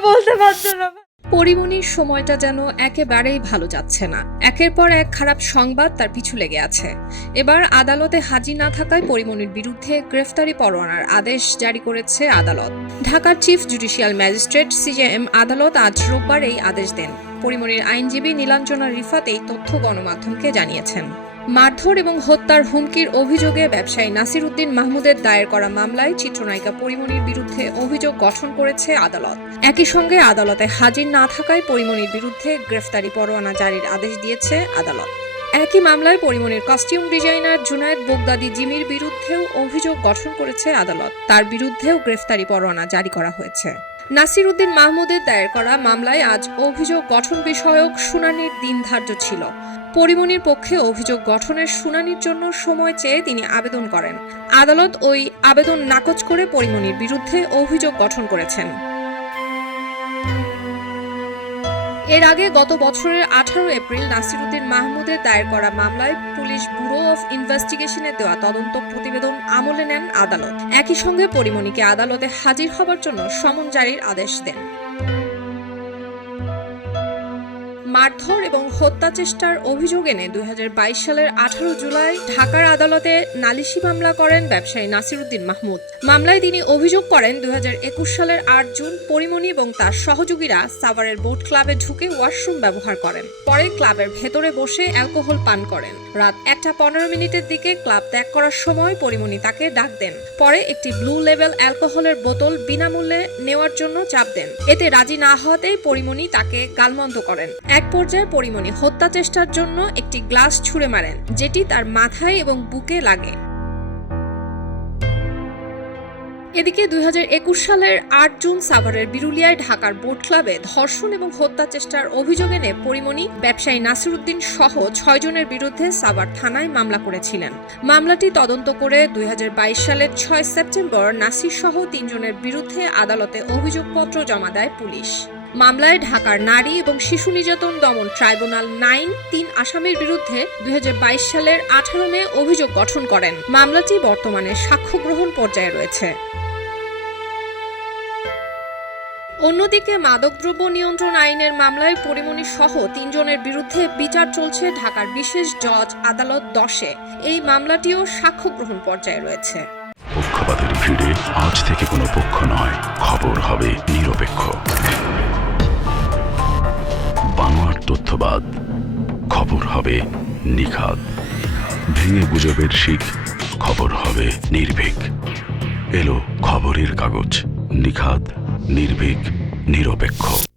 বলতে পারতো না। পরিমণির সময়টা যেন একেবারেই ভালো যাচ্ছে না। একের পর এক খারাপ সংবাদ তার পিছু লেগে আছে। এবার আদালতে হাজির না থাকায় পরিমণির বিরুদ্ধে গ্রেফতারি পরোয়ানার আদেশ জারি করেছে আদালত। ঢাকার চিফ জুডিশিয়াল ম্যাজিস্ট্রেট সিজেএম আদালত আজ রোববার এই আদেশ দেন। পরিমণির আইনজীবী নীলাঞ্জনা রিফাত এই তথ্য গণমাধ্যমকে জানিয়েছেন। মারধর এবং হত্যার হুমকির অভিযোগে ব্যবসায়ী নাসির উদ্দিন মাহমুদের দায়ের করা মামলায় চিত্রনায়িকা পরিমণির বিরুদ্ধে অভিযোগ গঠন করেছে আদালত। একই সঙ্গে আদালতে হাজির না থাকায় পরিমণির বিরুদ্ধে গ্রেফতারি পরোয়ানা জারির আদেশ দিয়েছে আদালত। একই মামলায় পরিমণির কস্টিউম ডিজাইনার জুনায়েদ বোগদাদি জিমির বিরুদ্ধেও অভিযোগ গঠন করেছে আদালত। তার বিরুদ্ধেও গ্রেফতারি পরোয়ানা জারি করা হয়েছে। নাসির উদ্দিন মাহমুদের দায়ের করা মামলায় আজ অভিযোগ গঠন বিষয়ক শুনানির দিন ধার্য ছিল। পরিমণির পক্ষে অভিযোগ গঠনের শুনানির জন্য সময় চেয়ে তিনি আবেদন করেন। আদালত ওই আবেদন নাকচ করে পরিমণির বিরুদ্ধে অভিযোগ গঠন করেছেন। এর আগে গত বছরের আঠারো এপ্রিল নাসিরুদ্দিন মাহমুদের দায়ের করা মামলায় পুলিশ ব্যুরো অফ ইনভেস্টিগেশনে দেওয়া তদন্ত প্রতিবেদন আমলে নেন আদালত। একই সঙ্গে পরিমণিকে আদালতে হাজির হবার জন্য সমন জারির আদেশ দেন। মারধর এবং হত্যা চেষ্টার অভিযোগ এনে দুই হাজার বাইশ সালের আঠারো জুলাই ঢাকার আদালতে নালিশি মামলা করেন ব্যবসায়ী নাসিরুদ্দিন মাহমুদ। মামলায় তিনি অভিযোগ করেন দুই হাজার একুশ সালের আট জুন পরিমণি এবং তার সহযোগীরা সাভারের বোট ক্লাবে ঢুকে ওয়াশরুম ব্যবহার করেন। পরে ক্লাবের ভেতরে বসে অ্যালকোহল পান করেন। রাত একটা পনেরো মিনিটের দিকে ক্লাব ত্যাগ করার সময় পরিমণি তাকে ডাক দেন। পরে একটি ব্লু লেভেল অ্যালকোহলের বোতল বিনামূল্যে নেওয়ার জন্য চাপ দেন। এতে রাজি না হওয়াতেই পরিমণি তাকে গালমন্দ করেন। এক পর্যায়ে পরিমণি হত্যা চেষ্টার জন্য একটি গ্লাস ছুঁড়ে মারেন, যেটি তার মাথায় এবং বুকে লাগে। এদিকে দুই হাজার একুশ সালের আট জুন সাভারের বিরুলিয়ায় ঢাকার বোট ক্লাবে ধর্ষণ এবং হত্যা চেষ্টার অভিযোগ এনে পরিমণি, ব্যবসায়ী নাসিরুদ্দিন সহ ছয় জনের বিরুদ্ধে সাভার থানায় মামলা করেছিলেন। মামলাটি তদন্ত করে দুই হাজার বাইশ সালের ছয় সেপ্টেম্বর নাসির সহ তিনজনের বিরুদ্ধে আদালতে অভিযোগপত্র জমা দেয় পুলিশ। মামলায় ঢাকার নারী এবং শিশু নির্যাতন দমন ট্রাইব্যুনাল নাইন তিন আসামির বিরুদ্ধে দুই হাজার বাইশ সালের আঠারো মে অভিযোগ গঠন করেন। মামলাটি বর্তমানে সাক্ষ্য গ্রহণ পর্যায়ে রয়েছে। অন্যদিকে মাদকদ্রব্য নিয়ন্ত্রণ আইনের মামলায় পরিমণি সহ তিনজনের বিরুদ্ধে বিচার চলছে ঢাকার বিশেষ জজ আদালত দশে। এই মামলাটিও সাক্ষ্য গ্রহণ পর্যায়ে রয়েছে। পক্ষপাতের ভিড়ে আজ থেকে কোনো পক্ষ নয়। খবর হবে নিরপেক্ষ। তথ্যবাদ খবর হবে নিখাদ। ভেঙে গুজবের শিখ খবর হবে নির্ভীক। এলো খবরের কাগজ, নিখাদ, নির্ভীক, নিরপেক্ষ।